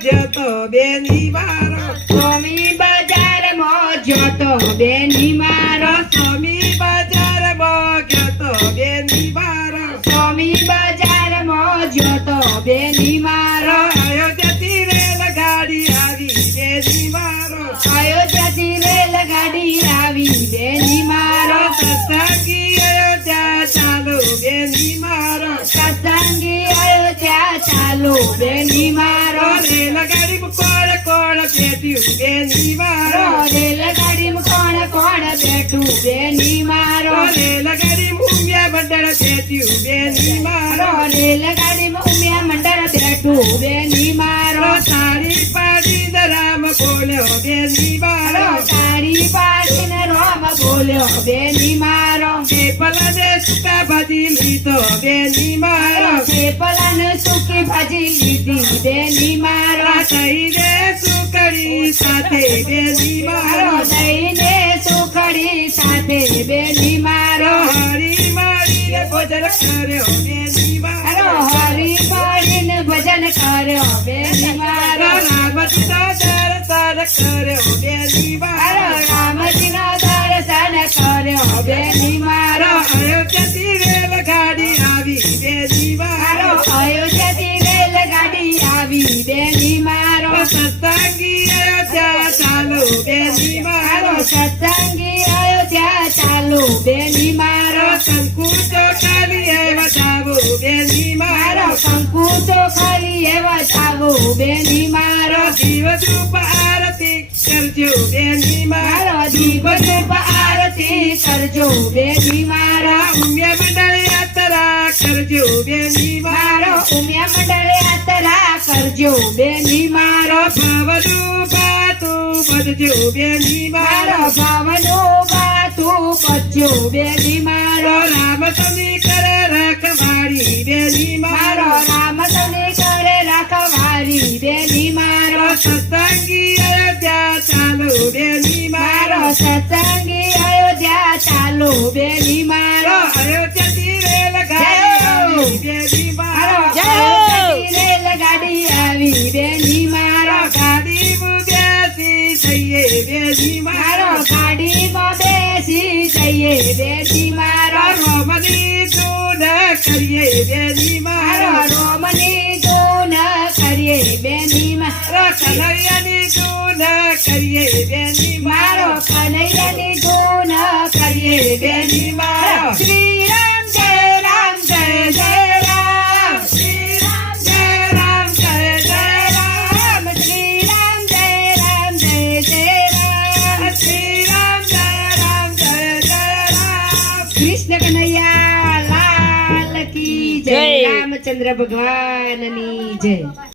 જતો બેની મારો સ્વામી બજારમાં જતો બેની મારો સ્વામી બજારમાં જતો બેની મારો સ્વામી બજારમાં જતો બેની મારો અયોધ્યાથી રેલગાડી આવી બેની મારો અયોધ્યાથી રેલગાડી આવી બેની મારો સત્સંગી અયોધ્યા ચાલો બેની મારો સત્સંગી અયોધ્યા ચાલો બેની મારો રેલગાડીમાં કોણ કોણ બેઠ્યું બેની મારો રેલગાડીમાં કોણ કોણ બેઠું બેની મારો રેલગાડીમાં ઉમિયા મંડળ બેઠ્યું બેની મારો રેલગાડીમાં ઉમિયા મંડળ બેઠું બેની મારો સાડી પાડીને રામ બોલ્યો બેની મારો તારી પાડીને રામ બોલ્યો બેની મારો પેપલાને સુકા ભાજી લીધો બેની મારો પેપલાને સૂકી ભાજી લીધી બેની મારો દઈને સુકડી સાથે બેની મારો દઈને સુખડી સાથે બેની મારો હરી મારીને ભોજન કર્યો બેની મારો હરી પાડીને ભજન કર્યો બેની મારો રામજીનો દર્શન કર્યો બેની મારો રામજીનો દર્શન કર્યો બેની મારો અયોધ્યાથી રેલગાડી આવી બેની મારો અયોધ્યાથી રેલગાડી આવી બેની મારો સત્સંગી અયોધ્યા ચાલો બેની મારો સત્સંગી અયોધ્યા ચાલો બેની મારો કંકુ ચોખાલી બતાવો બેની મારો કંકુ ચોખાલી એવા ચાવો બેની મારો દીવધૂપ આરતી કરજો બેની મારો દીવધૂપ આરતી કરજો બેની મારો ઉમિયા મંડળ યાત્રા કરજો બેની મારો ઉમિયા મંડળ યાત્રા કરજો બેની મારો ભાવનું બાતું બધજો બેની મારો ભાવનું બાતું બચ્યો બેની મારો રામ તમે કરે રખવાડી બેની મારો રામ તને કરે રખવાડી બેની મારો સત્સંગી અયોધ્યા ચાલો બેની મારો સત્સંગી અયોધ્યા ચાલો બેની મારો અયોધ્યાથી રેલગાડી બેની મારો રેલગાડી આવી બેની મારો ગાડી બેસી જઈએ બેની મારો ગાડીમાં બેસી જઈએ બેની મારો રોમની ધૂન કરીએ બેની મારો રોમની ધૂન કરીએ બેની મારો કનૈયાની ધૂન કરીએ બેની મારો કનૈયાની ધૂન કરીએ બેની મારો શ્રી રામ જય રામ જય જય રામ શ્રી રામ જય રામ જય જય રામ શ્રી રામ જય રામ જય જય રામ શ્રી રામ જય રામ જય જય રામ કૃષ્ણ કનૈયા લાલ કી જય રામચંદ્ર ભગવાનની જય